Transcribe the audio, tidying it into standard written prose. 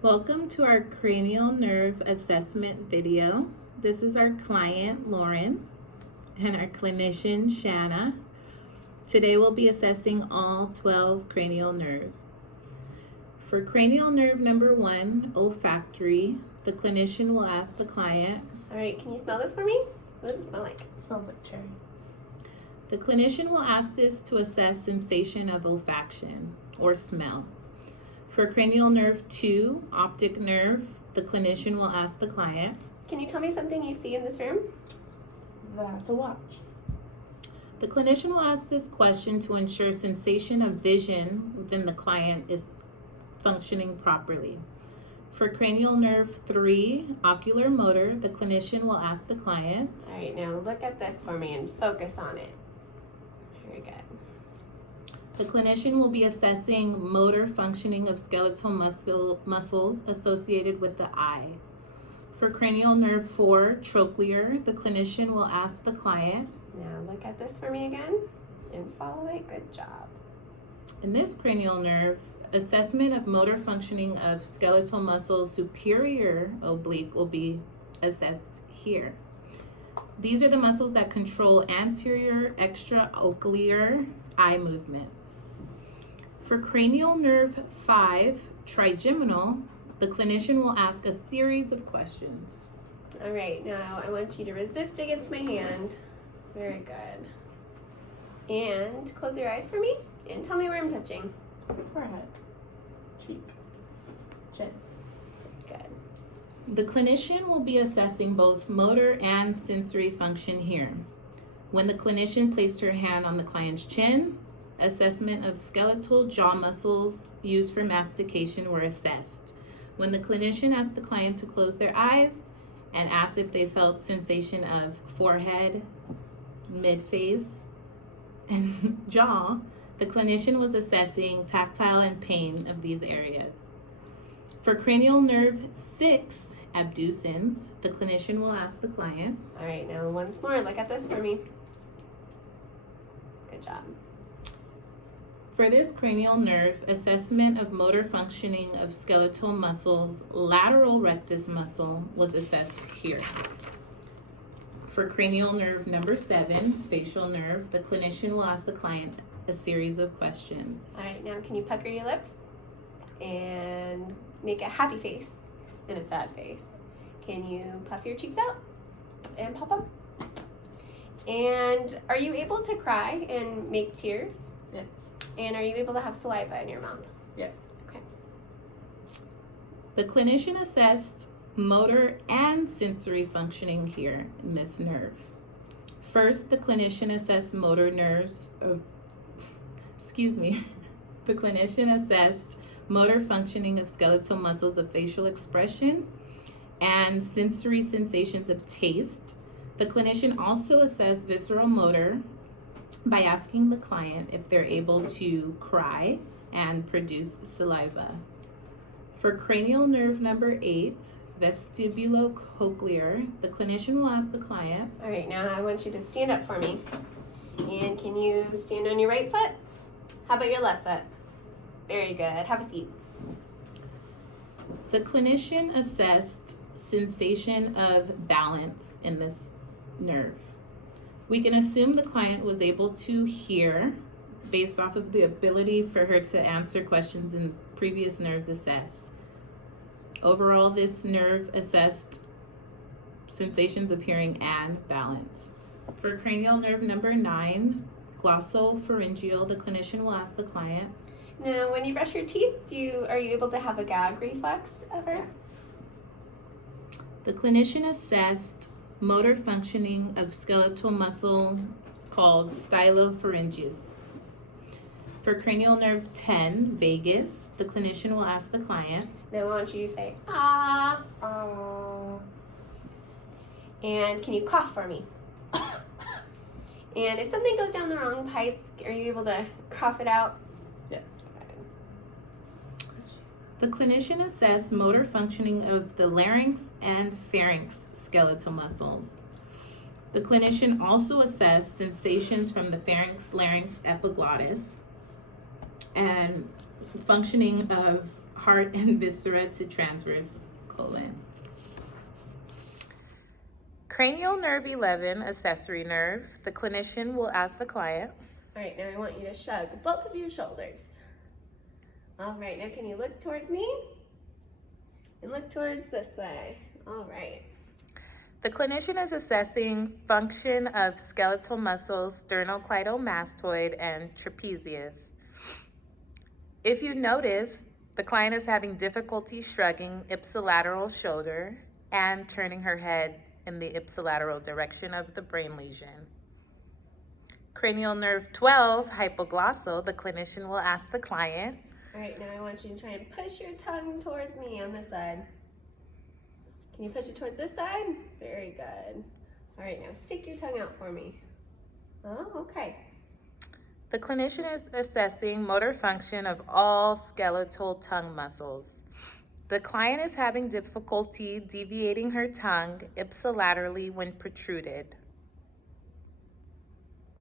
Welcome to our cranial nerve assessment video. This is our client, Lauren, and our clinician, Shanna. Today we'll be assessing all 12 cranial nerves. For cranial nerve number 1, olfactory, the clinician will ask the client. All right, can you smell this for me? What does it smell like? It smells like cherry. The clinician will ask this to assess sensation of olfaction or smell. For cranial nerve 2, optic nerve, the clinician will ask the client. Can you tell me something you see in this room? That's a watch. The clinician will ask this question to ensure sensation of vision within the client is functioning properly. For cranial nerve 3, ocular motor, the clinician will ask the client. All right, now look at this for me and focus on it. Very good. The clinician will be assessing motor functioning of skeletal muscles associated with the eye. For cranial nerve 4, trochlear, the clinician will ask the client. Now look at this for me again and follow it. Good job. In this cranial nerve, assessment of motor functioning of skeletal muscles superior oblique will be assessed here. These are the muscles that control anterior extraocular eye movements. For cranial nerve 5, trigeminal, the clinician will ask a series of questions. All right, now I want you to resist against my hand. Very good. And close your eyes for me and tell me where I'm touching. Forehead. Cheek. Chin. Good. The clinician will be assessing both motor and sensory function here. When the clinician placed her hand on the client's chin, assessment of skeletal jaw muscles used for mastication were assessed. When the clinician asked the client to close their eyes and asked if they felt sensation of forehead, midface, and jaw, the clinician was assessing tactile and pain of these areas. For cranial nerve 6, abducens, the clinician will ask the client. All right, now once more, look at this for me. Good job. For this cranial nerve, assessment of motor functioning of skeletal muscles, lateral rectus muscle was assessed here. For cranial nerve number 7, facial nerve, the clinician will ask the client a series of questions. All right, now can you pucker your lips and make a happy face and a sad face? Can you puff your cheeks out and pop them? And are you able to cry and make tears? Yes. And are you able to have saliva in your mouth? Yes. Okay. The clinician assessed motor and sensory functioning here in this nerve. First, the clinician assessed motor nerves of, the clinician assessed motor functioning of skeletal muscles of facial expression and sensory sensations of taste. The clinician also assessed visceral motor by asking the client if they're able to cry and produce saliva. For cranial nerve number 8, vestibulocochlear, the clinician will ask the client. All right, now I want you to stand up for me. And can you stand on your right foot? How about your left foot? Very good. Have a seat. The clinician assessed sensation of balance in this nerve. We can assume the client was able to hear based off of the ability for her to answer questions in previous nerves assessed. Overall, this nerve assessed sensations of hearing and balance. For cranial nerve number 9, glossopharyngeal, the clinician will ask the client. Now, when you brush your teeth, are you able to have a gag reflex ever? Yes. The clinician assessed motor functioning of skeletal muscle called stylopharyngeus. For cranial nerve 10, vagus, the clinician will ask the client. Now I want you to say, ah. And can you cough for me? And if something goes down the wrong pipe, are you able to cough it out? Yes. The clinician assessed motor functioning of the larynx and pharynx skeletal muscles. The clinician also assessed sensations from the pharynx, larynx, epiglottis, and functioning of heart and viscera to transverse colon. Cranial nerve 11, accessory nerve. The clinician will ask the client. All right, now I want you to shrug both of your shoulders. All right, now can you look towards me? And look towards this way. All right. The clinician is assessing function of skeletal muscles, sternocleidomastoid and trapezius. If you notice, the client is having difficulty shrugging ipsilateral shoulder and turning her head in the ipsilateral direction of the brain lesion. Cranial nerve 12, hypoglossal, the clinician will ask the client. All right, now I want you to try and push your tongue towards me on this side. Can you push it towards this side? Very good. All right, now stick your tongue out for me. Oh, okay. The clinician is assessing motor function of all skeletal tongue muscles. The client is having difficulty deviating her tongue ipsilaterally when protruded.